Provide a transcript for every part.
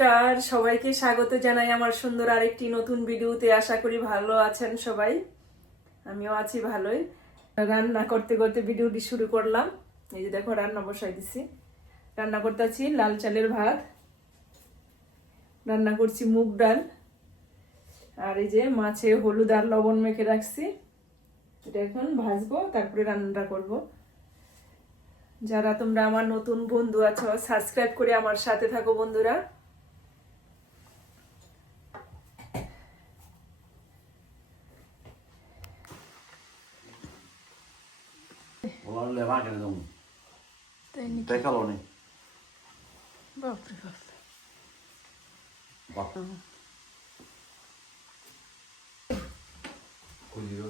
নমস্কার, সবাইকে স্বাগত জানাই আমার সুন্দর আরেকটি নতুন ভিডিওতে। আশা করি ভালো আছেন সবাই, আমিও আছি ভালোই। রান্না করতে করতে ভিডিওটি শুরু করলাম। এই যে দেখো রান্না বসাই দিছি, রান্না করতেছি লাল চালের ভাত, রান্না করছি মুগ ডাল, আর এই যে মাছে হলুদ আর লবণ মেখে রাখছি, এটা এখন ভাজবো তারপরে রান্নাটা করব। যারা তোমরা আমার নতুন বন্ধু আছো সাবস্ক্রাইব করে আমার সাথে থাকো বন্ধুরা। Volevo le macchine da un. Tre caloni. বাপরে বাপ। Va. Coglio.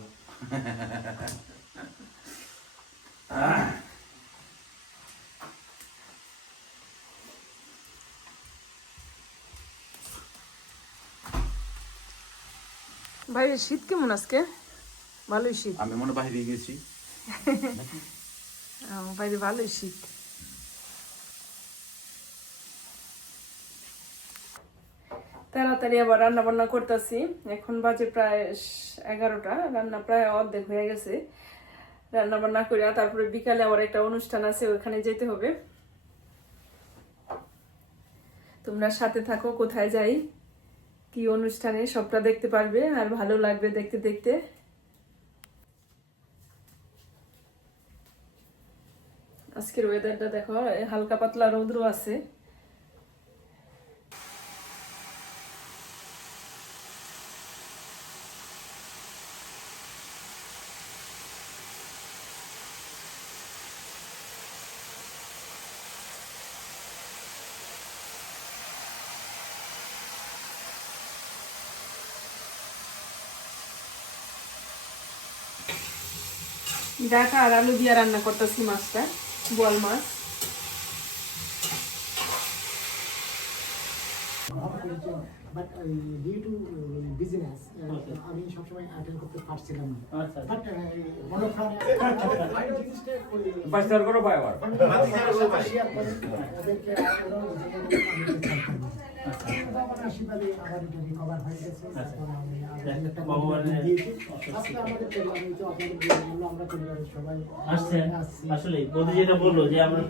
বাইরে শীত কেমন আজকে? ভালোই শীত। আমি মনে বাইরে গেছি। বাইরে ভালোই শীত। তাড়াতাড়ি আবার রান্না বান্না করতেছি। এখন বাজে প্রায় 11টা, রান্না প্রায় অর্ধেক হয়ে গেছে। রান্না বান্না করে তারপরে বিকালে আবার একটা অনুষ্ঠান আছে, ওখানে যেতে হবে। তোমরা সাথে থাকো, কোথায় যাই কি অনুষ্ঠানে সবটা দেখতে পারবে, আর ভালো লাগবে দেখতে দেখতে। আজকের ওয়েদারটা দেখো, হালকা পাতলা রৌদ্র আছে। ডাটা আর আলু দিয়ে রান্না করতেছি মাছটা, বোয়াল মাছ। বাট ডিউ টু বিজনেস আমি সবসময় অ্যাটেন্ড করতে পারছিলাম না। বাট বাস্টার করো বাইবার। ওদেরকে আশীর্বাদে আমার এটা রিকভার হয়ে গেছে। আসলে বন্ধু যেটা বললো যে আমরা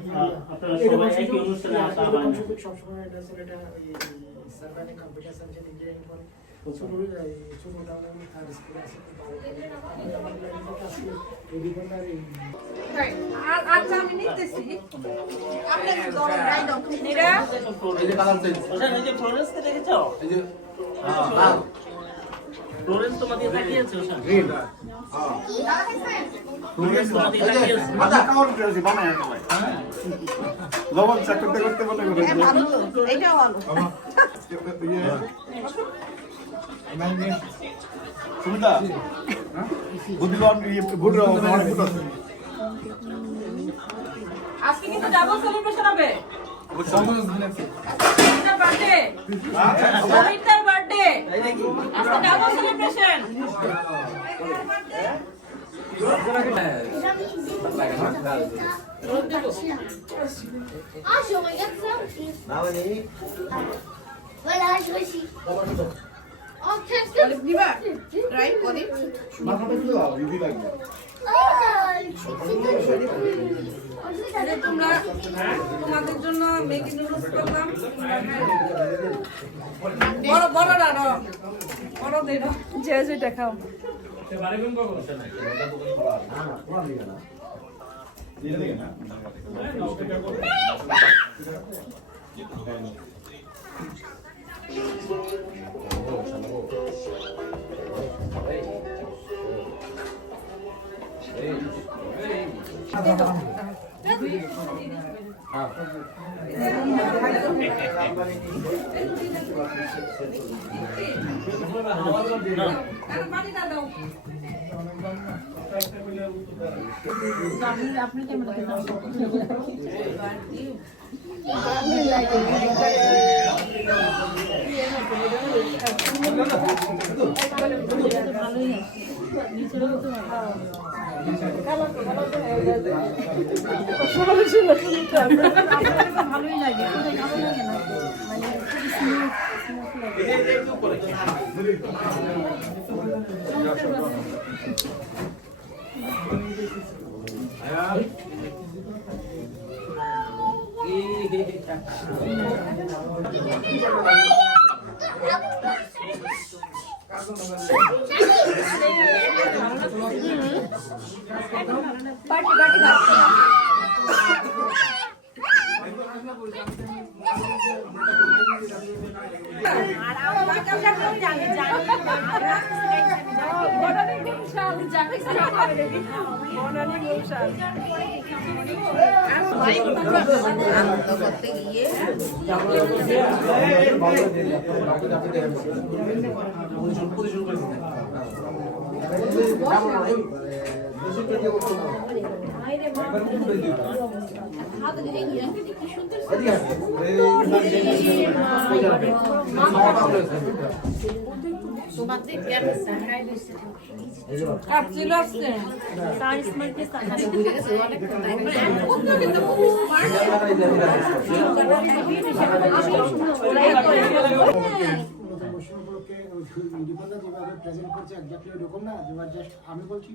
আপনারা সবাই একই অনুষ্ঠানে আসা হয় না। সবসময় এটা ছেলেটা সার্ভাইভিং কম্পিটিশন যে ইঞ্জিনিয়ারিং করে ছোটটা তার স্কুলে আছে। আচ্ছা আমি নিতেছি। ফ্লোরেন্সকে দেখেছো? ফ্লোরেন্স তোমাদের তাকিয়েছে ওখানে। ফ্লোরেন্স তোমাদের তাকিয়েছে। আদা কাউন্ট করেছি বানায় ভাই। লবণ চেক করতে করতে মনে করে। এটাও ভালো। সুবিধা? বুদ্ধিমান বুড়ো আমার বুড়ো। আজকে কিন্তু ডাবল সেলিব্রেশন হবে। সবিতার বার্থডে। সবিতার বার্থডে। আজকে double celebration. Acho, mas é que vai lá, acho que sim. Olive দিবা? Right olive. মাথাটা কি দাও ইজি লাগবে। আরে তোমরা তোমাদের জন্য মেগি নুডলস করলাম। বড় বড় না বড় দেব, যে যেটা খাও। আপনি কেমন ভালোই লাগে, ভালো লাগে না মানে আনন্দ করতে গিয়ে প্রেজেন্ট করছে এক্স্যাক্টলি এরকম না যে জাস্ট আমি বলছি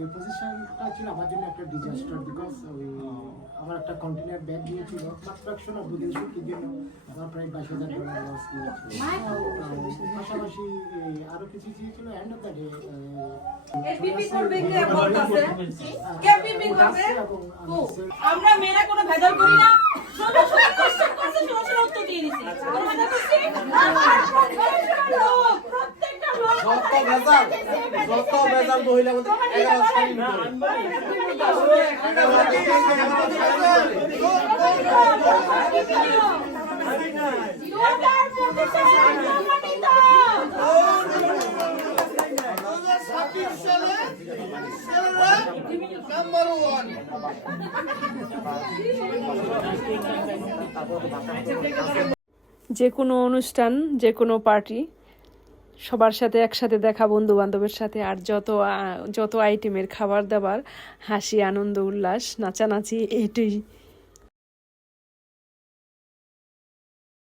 এই পজিশনটা ছিল আমার জন্য একটা ডিজাস্টার বিকজ ওই আমার একটা কন্টেনার ব্যাগ দিয়েছিল মাত্র 102 দিন ছুটির জন্য আমার প্রায় 22,000 লস দিয়েছিল পাশাপাশি আরো কিছু দিয়েছিল এন্ড অফ দ্য ডে আমরা মেয়েরা কোনো ভেজাল করি না সোজা সোজা কোশ্চেন করছে সোজা সোজা উত্তর দিয়ে দিছি কোনো ভেজাল করছি প্রত্যেকটা লোক যত বেজাল মহিলা মধ্যে 11 সারি যে কোনো অনুষ্ঠান, যে কোনো পার্টি, সবার সাথে একসাথে দেখা, বন্ধু বান্ধবের সাথে, আর যত আইটেমের খাবার দাবার, হাসি, আনন্দ, উল্লাস, নাচানাচি, এইটাই